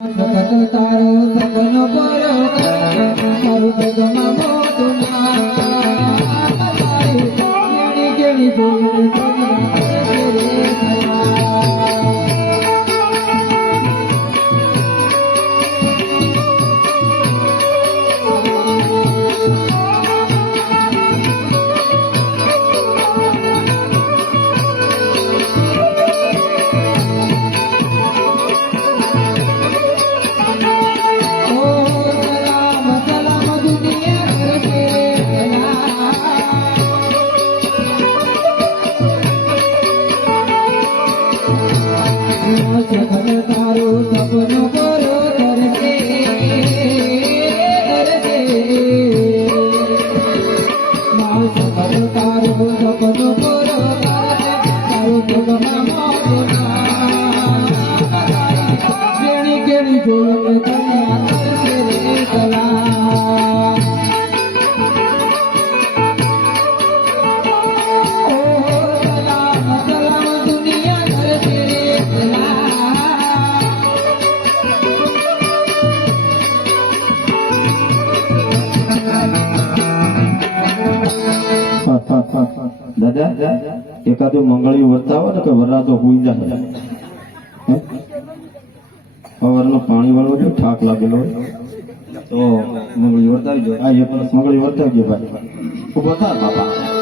સખત તારો સપનો પરો તારું પગમાં મોતું કેણી કેણી જોઈને તારું સપનું કરો કરશે મારું સપનું તારું સપનું કરો તારું પગમાં મોતું કેણી કેણી જોઈને તને કરશે રે સલામ દાદા એકાદું મંગળિયું વર્તાવો ને કે વરરાજો હુઈ જાય સવારનો પાણી વાળો જો ઠાક લાગેલો તો મંગળિયું વર્તાવી દો. આ એક મંગળિયું વર્તાવી દો ભાઈ. ઉભો થા બાપા.